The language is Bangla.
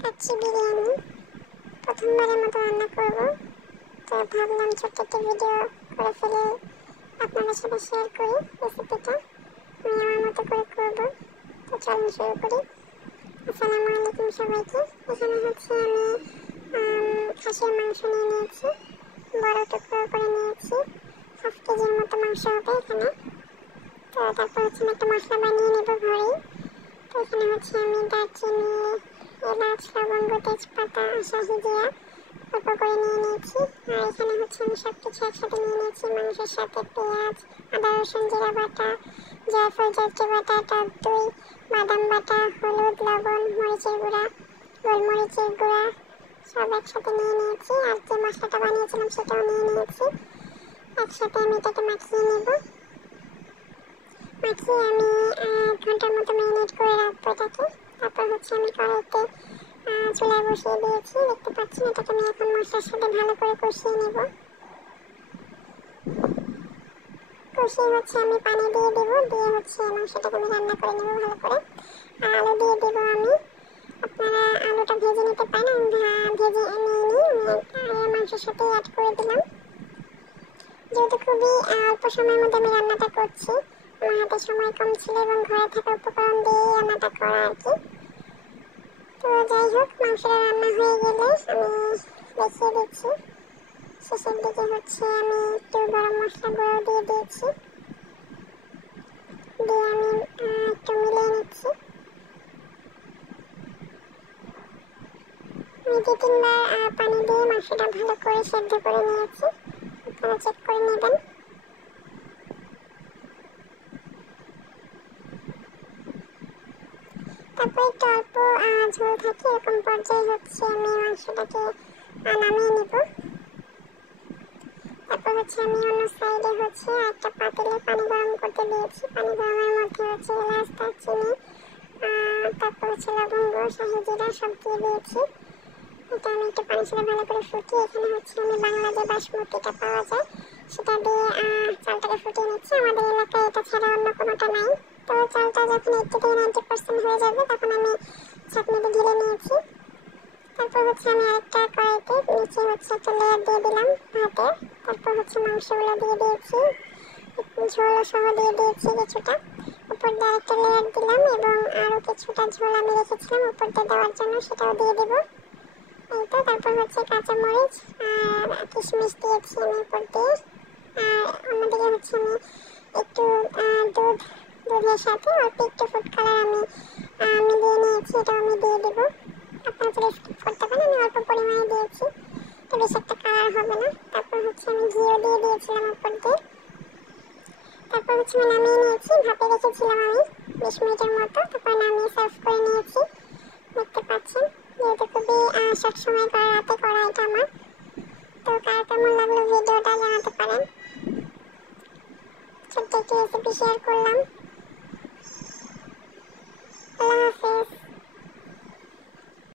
কাচ্চি বিরিয়ানি প্রথমবারের মতো রান্না করব। তো ভাবলাম ছোট্ট একটা ভিডিও করে ফেলে আপনাদের সাথে শেয়ার করি রেসিপিটা। আমি আমার মতো করে করব। তো চলুন শুরু করি। আসসালামু আলাইকুম সবাইকে। এখানে হচ্ছে আমি খাসির মাংস নিয়ে নিয়েছি, বড় টুকরো করে নিয়েছি। 1/2 কেজির মতো মাংস হবে এখানে। তো তারপর হচ্ছে আমি একটা মশলা বানিয়ে নেব ঘরেই। তো এখানে হচ্ছে আমি দারচিনি, এলাচ, লবঙ্গ, তেজপাতা, শাহি জিরা অল্প করে নিয়ে নিয়েছি। আর এখানে হচ্ছে আমি সব কিছু একসাথে নিয়ে নিয়েছি মাংসের সাথে। পেঁয়াজ, আদা, রসুন, জিরা বাটা, জায়ফল, জয়ত্রী বাটা, টক দই, বাদাম বাটা, হলুদ, লবণ, মরিচের গুঁড়া, গোলমরিচের গুঁড়া সব একসাথে নিয়ে নিয়েছি। আর যে মশলাটা বানিয়েছিলাম সেটাও নিয়ে নিয়েছি। একসাথে আমি এটাকে মাখিয়ে নেব। মাখিয়ে আমি 1 ঘন্টার মতো ম্যারিনেট করে রাখবো এটাকে। তারপর হচ্ছে আমি কড়াইতে চুলায় বসিয়ে দিয়েছি, দেখতে পাচ্ছেন। এটাকে আমি এখন মশলার সাথে ভালো করে কষিয়ে নেব। কষিয়ে হচ্ছে আমি পানি দিয়ে দেবো, দিয়ে হচ্ছে মাংসটাকে আমি রান্না করে নেব ভালো করে। আর আলু দিয়ে দেবো আমি। আপনারা আলুটা ভেজে নিতে পারেন, আমি ভেজে নিয়ে মাংসের সাথে অ্যাড করে দিলাম। যেহেতু খুবই অল্প সময়ের মধ্যে আমি রান্নাটা করছি, আমার হাতে সময় কম ছিল এবং ঘরে থাকা উপকরণ দিয়ে রান্নাটা করা আর কি। তো যাই হোক, মাংসটা রান্না হয়ে গেলে আমি দেখিয়ে দিচ্ছি। শেষের দিকে হচ্ছে আমি একটু গরম মশলা গুঁড়ো দিয়ে দিয়েছি, দিয়ে আমি একটু মিলিয়ে নিচ্ছি। আমি 2-3 বার পানি দিয়ে মাংসটা ভালো করে সেদ্ধ করে নিয়েছি, আপনারা চেক করে নেবেন। তারপর একটু অল্প ঝোল থাকে এরকম পর্যায়ে হচ্ছে আমি মাংসটাকে নামিয়ে নিব। তারপর হচ্ছে আমি অন্য সাইডে হচ্ছে একটা পাতিলে পানি গরম করতে দিয়েছি। পানি গরমের মধ্যে হচ্ছে এলাচ, দারচিনি, তারপর হচ্ছে লবঙ্গ, শাহি জিরা সব দিয়ে দিয়েছি। এটা আমি একটু পানি ছেড়ে ভালো করে ফুটিয়ে এখানে হচ্ছে আমি বাংলা যে বাসমতিটা পাওয়া যায় সেটা দিয়ে চালটাকে ফুটিয়ে নিচ্ছি। আমাদের এলাকায় এটা ছাড়া অন্য কোনোটা নাই। তো চালটা যখন 80 থেকে 90% হয়ে যাবে তখন আমি ছাঁকনিতে ঢেলে নিয়েছি। তারপর হচ্ছে আমি আরেকটা কড়াইতে নিচে হচ্ছে একটা লেয়ার দিয়ে দিলাম ভাতের। তারপর হচ্ছে মাংসগুলো দিয়ে দিয়েছি, ঝোল সহ দিয়ে দিয়েছি কিছুটা। উপর দিয়ে আরেকটা লেয়ার দিলাম এবং আরও কিছুটা ঝোল আমি রেখেছিলাম উপর দিয়ে দেওয়ার জন্য, সেটাও দিয়ে দেবো। এই তো। তারপর হচ্ছে কাঁচামরিচ আর কিশমিশ দিয়েছি আমি উপর দিয়ে। আর অন্যদিকে হচ্ছে আমি একটু দুধের সাথে অল্প একটু ফুড কালার আমি মিলিয়ে নিয়েছি, এটাও আমি দিয়ে দেবো। আপনারা চলে স্কিপ করতে পারেন, আমি অল্প পরিমাণে দিয়েছি, তো বেশি একটা কালার হবে না। তারপর হচ্ছে আমি ঘিও দিয়ে দিয়েছিলাম উপর দিয়ে। তারপর হচ্ছে আমি নামিয়ে নিয়েছি, ভাপে রেখেছিলাম আমি 20 মিনিটের মতো। তারপর নামিয়ে সার্ভ করে নিয়েছি, দেখতে পাচ্ছেন। যেহেতু খুবই শর্ট সময় করা, রাতে করা এটা আমার। তো কার কেমন লাগলো ভিডিওটা জানাতে পারেন। ছোট্ট একটি রেসিপি শেয়ার করলাম।